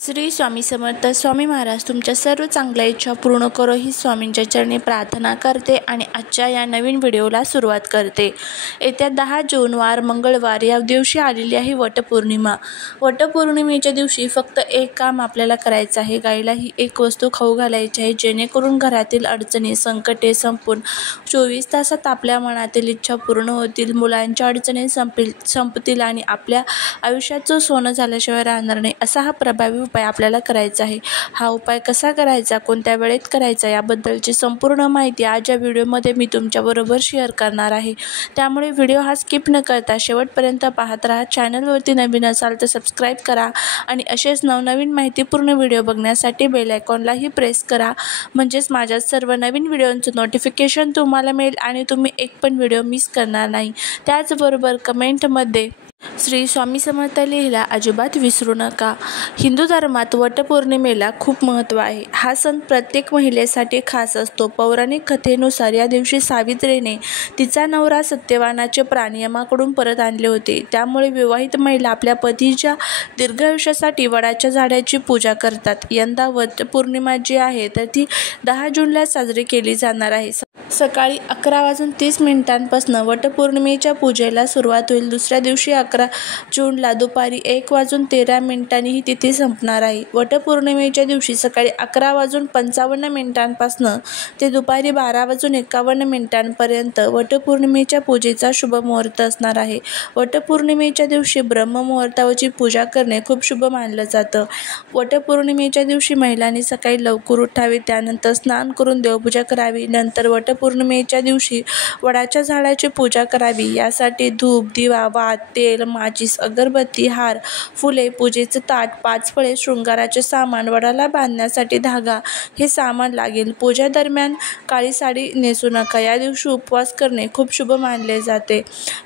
श्री स्वामी समर्थ. स्वामी महाराज तुमच्या सर्व चांगल्या इच्छा पूर्ण करो ही स्वामींच्या चरणी प्रार्थना करते आणि आजच्या या नवीन व्हिडिओला सुरुवात करते. येत्या 10 जून वार मंगळवार या दिवशी आलेली आहे वटपौर्णिमा. वटपौर्णिमेच्या दिवशी फक्त एक काम आपल्याला करायचं आहे. गाईला ही एक वस्तू खाऊ घालायची आहे, जेणेकरून घरातील अडचणी संकटे संपून 24 तासात आपल्या मनातील इच्छा पूर्ण होतील, मुलांच्या अडचणी संपतील आणि आपल्या आयुष्याचं सोनं झाल्याशिवाय राहणार नाही. असा हा प्रभावी उपाय आपल्याला करायचा आहे. हा उपाय कसा करायचा, कोणत्या वेळेत करायचा याबद्दलची संपूर्ण माहिती आज या व्हिडिओमध्ये मी तुमच्याबरोबर शेअर करणार आहे. त्यामुळे व्हिडिओ हा स्किप न करता शेवटपर्यंत पाहत राहा. चॅनलवरती नवीन असाल तर सबस्क्राईब करा आणि असेच नवनवीन माहितीपूर्ण व्हिडिओ बघण्यासाठी बेल आयकॉनलाही प्रेस करा, म्हणजेच माझ्या सर्व नवीन व्हिडिओंचं नोटिफिकेशन तुम्हाला मिळेल आणि तुम्ही एक पण व्हिडिओ मिस करणार नाही. त्याचबरोबर कमेंटमध्ये श्री स्वामी समर्थ लिहायला अजिबात विसरू नका. हिंदू धर्मात वटपौर्णिमेला खूप महत्त्व आहे. हा सण प्रत्येक महिलेसाठी खास असतो. पौराणिक कथेनुसार या दिवशी सावित्रीने तिचा नवरा सत्यवानाचे प्राण यमाकडून परत आणले होते. त्यामुळे विवाहित महिला आपल्या पतीच्या दीर्घायुष्यासाठी वडाच्या झाडाची पूजा करतात. यंदा वटपौर्णिमा जी आहे तर ती 10 जूनला साजरी केली जाणार आहे. सकाळी 11:30 वटपौर्णिमेच्या पूजेला सुरुवात होईल. दुसऱ्या दिवशी 11 जूनला दुपारी 1:13 ही तिथी संपणार आहे. वटपौर्णिमेच्या दिवशी सकाळी 11:55 ते दुपारी 12:51 वटपौर्णिमेच्या पूजेचा शुभ मुहूर्त असणार आहे. वटपौर्णिमेच्या दिवशी ब्रह्ममुहूर्ताची पूजा करणे खूप शुभ मानलं जातं. वटपौर्णिमेच्या दिवशी महिलांनी सकाळी लवकर उठावे, त्यानंतर स्नान करून देवपूजा करावी. नंतर वटपौर्णिमेच्या दिवशी वडाच्या झाडाची पूजा करावी. यासाठी धूप, दिवा, वात, तेल, माचीस, अगरबत्ती, हार, फुले, पूजेचं ताट, 5 फळे, शृंगाराचे सामान, वडाला बांधण्यासाठी धागा हे सामान लागेल. पूजा दरम्यान काळी साडी नेसू नका. या दिवशी उपवास करणे खूप शुभ मानले जाते.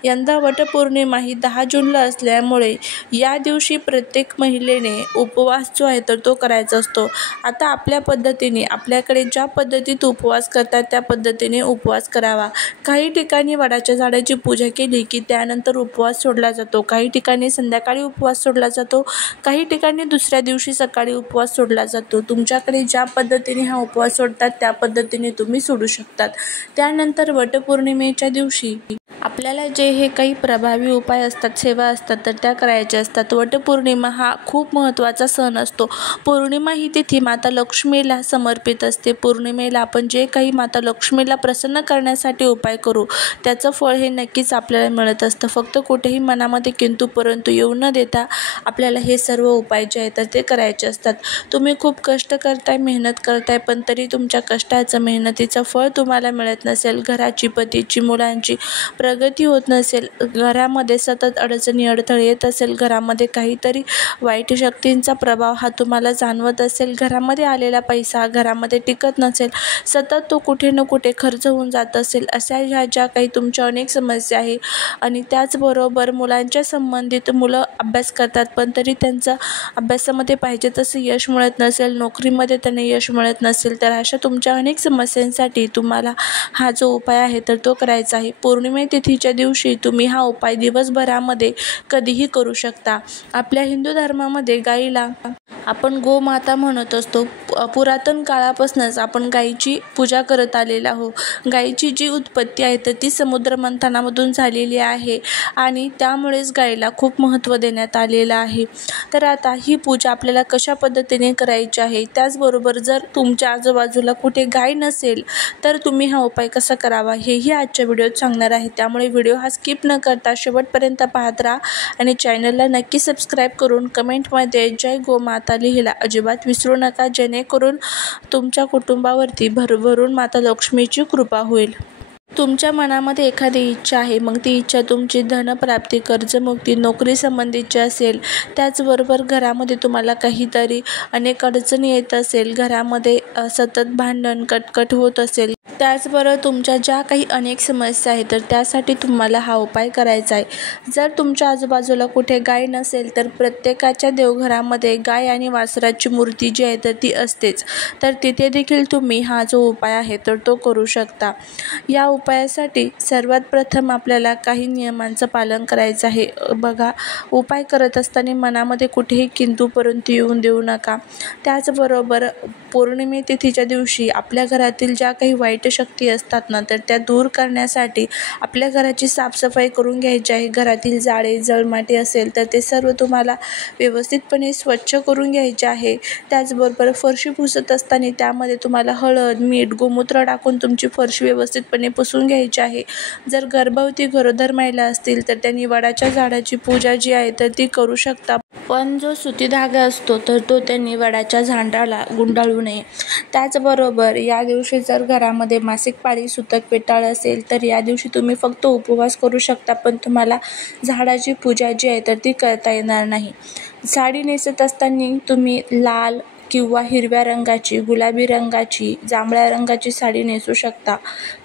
यंदा वटपौर्णिमा ही 10 जूनला असल्यामुळे या दिवशी प्रत्येक महिलेने उपवास जो आहे तर तो करायचा असतो. आता आपल्या पद्धतीने आपल्याकडे ज्या पद्धतीत उपवास करतात त्या पद्धतीने उपवास करावा. काही ठिकाणी वडाच्या झाडाची पूजा केली की त्यानंतर उपवास सोडला जातो. काही ठिकाणी संध्याकाळी उपवास सोडला जातो. काही ठिकाणी दुसऱ्या दिवशी सकाळी उपवास सोडला जातो. तुमच्याकडे ज्या पद्धतीने हा उपवास सोडतात त्या पद्धतीने तुम्ही सोडू शकतात. त्यानंतर वटपौर्णिमेच्या दिवशी आपल्याला जे हे काही प्रभावी उपाय असतात, सेवा असतात तर त्या करायच्या असतात. वटपौर्णिमा हा खूप महत्त्वाचा सण असतो. पौर्णिमा ही तिथी माता लक्ष्मीला समर्पित असते. पौर्णिमेला आपण जे काही माता लक्ष्मीला प्रसन्न करण्यासाठी उपाय करू त्याचं फळ हे नक्कीच आपल्याला मिळत असतं. फक्त कुठेही मनामध्ये किंतु परंतु येऊ न देता आपल्याला हे सर्व उपाय जे आहेत तर ते करायचे असतात. तुम्ही खूप कष्ट करताय, मेहनत करताय, पण तरी तुमच्या कष्टाचं मेहनतीचं फळ तुम्हाला मिळत नसेल, घराची, पतीची, मुलांची प्रगती होत नसेल, घरामध्ये सतत अडचणी अडथळे येत असेल, घरामध्ये काहीतरी वाईट शक्तींचा प्रभाव हा तुम्हाला जाणवत असेल, घरामध्ये आलेला पैसा घरामध्ये टिकत नसेल, सतत तो कुठे ना कुठे खर्च होऊन जात असेल, अशा ह्या ज्या काही तुमच्या अनेक समस्या आहे आणि त्याचबरोबर मुलांच्या संबंधित मुलं अभ्यास करतात पण तरी त्यांचा अभ्यासामध्ये पाहिजे तसं यश मिळत नसेल, नोकरीमध्ये त्यांना यश मिळत नसेल, तर अशा तुमच्या अनेक समस्यांसाठी तुम्हाला हा जो उपाय आहे तर तो करायचा आहे. पौर्णिमे तिथीच्या दिवशी तुम्ही हा उपाय दिवसभरामध्ये कधीही करू शकता. आपल्या हिंदू धर्मामध्ये गाईला आपण गोमाता म्हणत असतो. पुरातन काळापासूनच आपण गाईची पूजा करत आलेलो आहोत. गाईची जी उत्पत्ती आहे तर ती समुद्र मंथनामधून झालेली आहे आणि त्यामुळेच गाईला खूप महत्त्व देण्यात आलेलं आहे. तर आता ही पूजा आपल्याला कशा पद्धतीने करायची आहे, त्याचबरोबर जर तुमच्या आजूबाजूला कुठे गाय नसेल तर तुम्ही हा उपाय कसा करावा हेही आजच्या व्हिडिओत सांगणार आहे. त्यामुळे व्हिडिओ हा स्किप न करता शेवटपर्यंत पाहत राहा आणि चॅनलला नक्की सबस्क्राईब करून कमेंटमध्ये जय गोमाता लिहायला अजिबात विसरू नका, जेणेकरून तुमच्या कुटुंबावरती भरभरून माता लक्ष्मीची कृपा होईल. तुमच्या मनामध्ये एखादी इच्छा आहे, मग ती इच्छा तुमची धनप्राप्ती, कर्जमुक्ती, नोकरी संबंधीची असेल, त्याचबरोबर घरामध्ये तुम्हाला काहीतरी अनेक अडचणी येत असेल, घरामध्ये सतत भांडण कटकट होत असेल, त्याचबरोबर तुमच्या ज्या काही अनेक समस्या आहेत तर त्यासाठी तुम्हाला हा उपाय करायचा आहे. जर तुमच्या आजूबाजूला कुठे गाय नसेल तर प्रत्येकाच्या देवघरामध्ये गाय आणि वासराची मूर्ती जी आहे तर ती असतेच. तर तिथे देखील तुम्ही हा जो उपाय आहे तर तो करू शकता. या उपायासाठी सर्वात प्रथम आपल्याला काही नियमांचं पालन करायचं आहे. बघा, उपाय करत असताना मनामध्ये कुठेही किंतु परंतु येऊन देऊ नका. त्याचबरोबर पौर्णिमे तिथीच्या दिवशी आपल्या घरातील ज्या काही वाईट शक्ती असतात ना तर त्या दूर करण्यासाठी आपल्या घराची साफसफाई करून घ्यायची आहे. घरातील जाळे जळमाटे असेल तर ते सर्व तुम्हाला व्यवस्थितपणे स्वच्छ करून घ्यायचे आहे. त्याचबरोबर फरशी पुसत असताना त्यामध्ये तुम्हाला हळद, मीठ, गोमूत्र टाकून तुमची फरशी व्यवस्थितपणे पुसून घ्यायची आहे. जर गर्भवती गरोदर महिला असतील तर त्यांनी वडाच्या झाडाची पूजा जी आहे तर ती करू शकता. पण जो सुती धागा असतो तर तो त्यांनी वडाच्या झाडाला गुंडाळू नये. त्याचबरोबर या दिवशी जर घरामध्ये मासिक पाळी, सुतक, पेटाळ असेल तर या दिवशी तुम्ही फक्त उपवास करू शकता, पण तुम्हाला झाडाची पूजा जी आहे तर ती करता येणार नाही. साडी नेसत असताना तुम्ही लाल किंवा हिरव्या रंगाची, गुलाबी रंगाची, जांभळ्या रंगाची साडी नेसू शकता.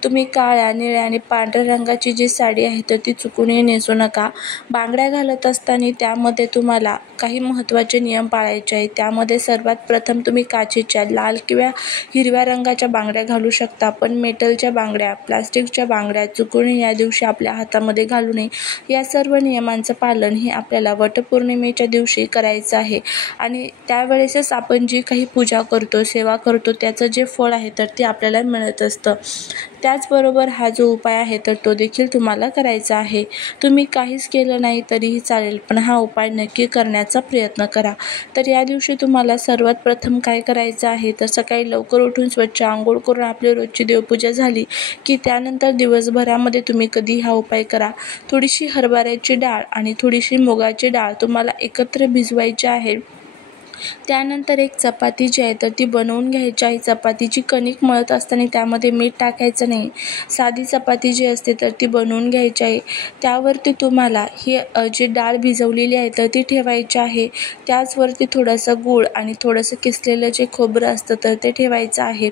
तुम्ही काळ्या, निळ्या आणि पांढऱ्या रंगाची जी साडी आहे तर ती चुकूनही नेसू नका. बांगड्या घालत असताना त्यामध्ये तुम्हाला काही महत्त्वाचे नियम पाळायचे आहेत. त्यामध्ये सर्वात प्रथम तुम्ही काचेच्या लाल किंवा हिरव्या रंगाच्या बांगड्या घालू शकता, पण मेटलच्या बांगड्या, प्लास्टिकच्या बांगड्या चुकूनही या दिवशी आपल्या हातामध्ये घालू नये. या सर्व नियमांचं पालन हे आपल्याला वटपौर्णिमेच्या दिवशी करायचं आहे आणि त्यावेळेसच आपण जी काही पूजा करतो, सेवा करतो त्याचं जे फळ आहे तर ते आपल्याला मिळत असतं. त्याचबरोबर हा जो उपाय आहे तर तो देखील तुम्हाला करायचा आहे. तुम्ही काहीच केलं नाही तरीही चालेल, पण हा उपाय नक्की करण्याचा प्रयत्न करा. तर या दिवशी तुम्हाला सर्वात प्रथम काय करायचं आहे तर सकाळी लवकर उठून स्वच्छ अंघोळ करून आपली रोजची देवपूजा झाली की त्यानंतर दिवसभरामध्ये तुम्ही कधी हा उपाय करा. थोडीशी हरभऱ्याची डाळ आणि थोडीशी मुगाची डाळ तुम्हाला एकत्र भिजवायची आहे. त्यानंतर एक चपाती जी आहे तर ती बनवून घ्यायची आहे. चपातीची कणिक मळत असताना त्यामध्ये मीठ टाकायचं नाही. साधी चपाती जी असते तर ती बनवून घ्यायची आहे. त्यावरती तुम्हाला ही जी डाळ भिजवलेली आहे तर ती ठेवायची आहे. त्याचवरती थोडंसं गूळ आणि थोडंसं किसलेलं जे खोबरं असतं तर ते ठेवायचं आहे.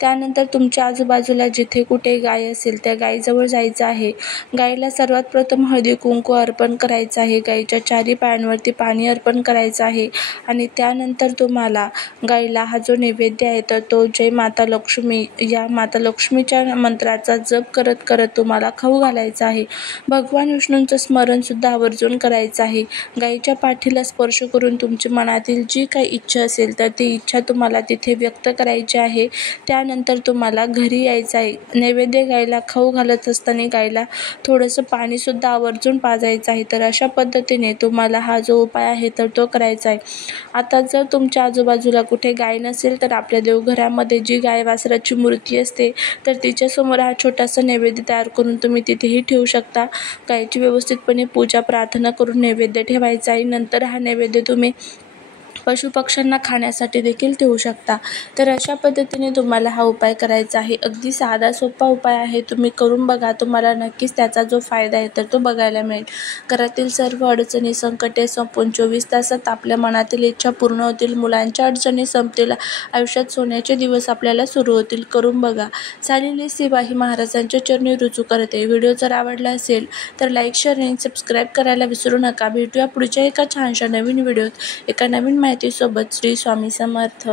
त्यानंतर तुमच्या आजूबाजूला जिथे कुठे गाय असेल त्या गायीजवळ जायचं आहे. गायीला सर्वात प्रथम हळदी कुंकू अर्पण करायचं आहे. गायीच्या चारी पायांवरती पाणी अर्पण करायचं आहे आणि त्यानंतर तुम्हाला गाईला हा जो नैवेद्य आहे तर तो जय माता लक्ष्मी या माता लक्ष्मीच्या मंत्राचा जप करत करत तुम्हाला खाऊ घालायचा आहे. भगवान विष्णूंचं स्मरणसुद्धा आवर्जून करायचं आहे. गाईच्या पाठीला स्पर्श करून तुमची मनातील जी काही इच्छा असेल तर ती इच्छा तुम्हाला तिथे व्यक्त करायची आहे. त्यानंतर तुम्हाला घरी यायचं आहे. नैवेद्य गाईला खाऊ घालत असताना गाईला थोडंसं पाणीसुद्धा आवर्जून पाजायचं आहे. तर अशा पद्धतीने तुम्हाला हा जो उपाय आहे तर तो करायचा आहे. आता जर तुमच्या आजूबाजूला कुठे गाय नसेल तर आपल्या देवघरामध्ये जी गाय वासराची मूर्ती असते तर तिच्यासमोर हा छोटासा नैवेद्य तयार करून तुम्ही तिथेही ठेवू शकता. गायीची व्यवस्थितपणे पूजा प्रार्थना करून नैवेद्य ठेवायचा आहे. नंतर हा नैवेद्य तुम्ही पशुपक्ष्यांना खाण्यासाठी देखील ठेवू शकता. तर अशा पद्धतीने तुम्हाला हा उपाय करायचा आहे. अगदी साधा सोपा उपाय आहे. तुम्ही करून बघा. तुम्हाला नक्कीच त्याचा जो फायदा आहे तर तो बघायला मिळेल. घरातील सर्व अडचणी, संकटे संपून 24 तासात आपल्या मनातील इच्छा पूर्ण होतील. मुलांच्या अडचणी संपतील. आयुष्यात सोन्याचे दिवस आपल्याला सुरू होतील. करून बघा. झालेली सेवा ही महाराजांच्या चरणी रुजू करते. व्हिडिओ जर आवडला असेल तर लाईक, शेअर आणि सबस्क्राईब करायला विसरू नका. भेटूया पुढच्या एका छानशा नवीन व्हिडिओत एका नवीन माहितीसोबत. श्री स्वामी समर्थ.